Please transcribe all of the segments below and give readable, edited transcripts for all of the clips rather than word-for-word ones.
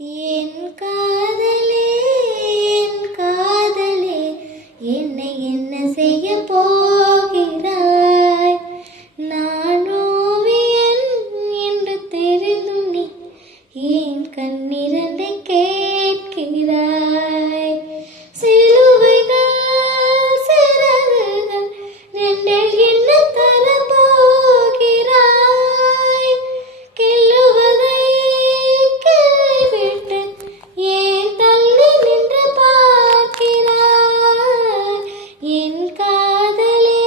என் காதலே என் காதலே என்னை என்ன செய்ய போகிறாய்? நான் ஓவியன் என்று தெரிந்தும் நீ ஏன் கண்ணிரண்டை கேட்கிறாய்? சிலுவைகள் சிறகுகள் ரெண்டில் என்ன தரப்போகிறாய்? கிள்ளுவதை கிள்ளிவிட்டு ஏன் தள்ளி நின்று பார்க்கிறாய்? என் காதலே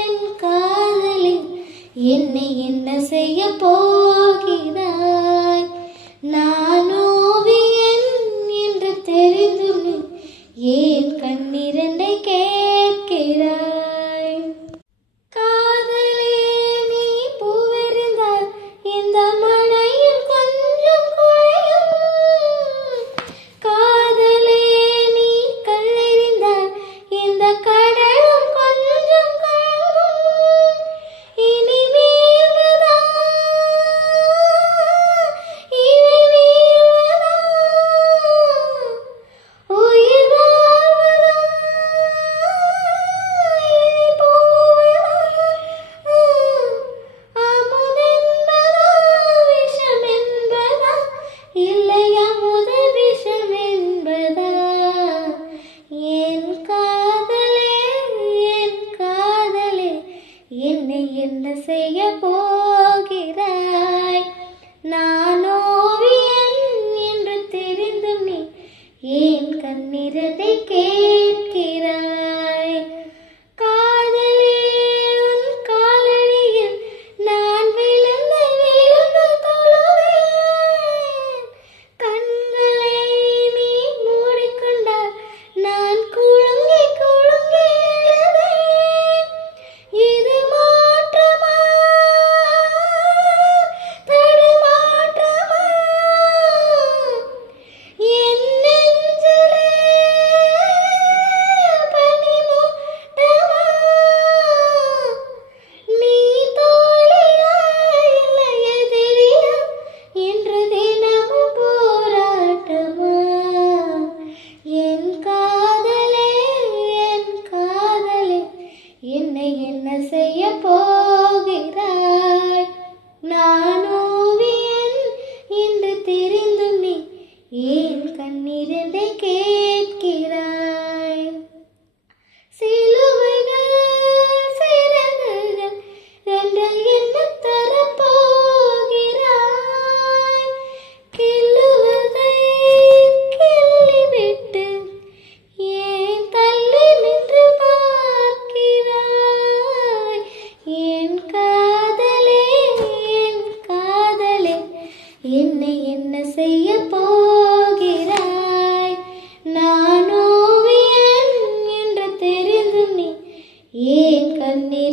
என் காதலே என்னை என்ன செய்ய போகிறாய்? நான் ஓவியன் என்று தெரிந்தும் நீ ஏன் கண்ணிரண்டை கேட்கிறாய்? காதலே நீ பூவெறிந்தால் இந்த மழையில் கொஞ்சம் குறையும். காதலே நீ கல்லெறிந்தால் இந்த கடலும் கொஞ்சம் கழுவும். இனி வீழ்வதா இனி வீழ்வதா உயிர் வாழ்வதா இனி போவதா? அமுதென்பதா விஷம் என்பதா இல்லை அமுத விஷம் என்பதா? என் காதலே என் காதலே என்னை என்ன செய்ய போகிறாய்? நான் ஓவியன் என்று தெரிந்தும் நீ ஏன் கண்ணிரண்டை கேட்கிறாய்? காதலே உன் காலடியில் நான் விழுந்து விழுந்து தொழுவேன். கண்களை நீ மூடிக்கொண்டால் நான் குலுங்கி குலுங்கி எழுவேன். இது மாற்றமா தடுமாற்றமா? என் நெஞ்சிலே பனிமூட்டமா? நீ தோழியா இல்லை எதிரியா என்று தினமும் போராட்டமா? என் காதலே என் காதலே என்னை என்ன செய்ய போகிறாய்? நான் ஓவியன் என்று தெரிந்தும் நீ ஏன் கண்ணிரண்டை கேட்கிறாய்? சிலுவைகள் சிறகுகள் ரெண்டில் என்ன தரப்போகிறாய்? கிள்ளுவதை கிள்ளிவிட்டு ஏன் தள்ளி நின்று பார்க்கிறாய்? என் காதலே என் காதலே என்னை என்ன செய்ய போகிறாய்? நான் ஓவியன் என்று தெரிந்தும் நீ ஏன் கண்ணீர்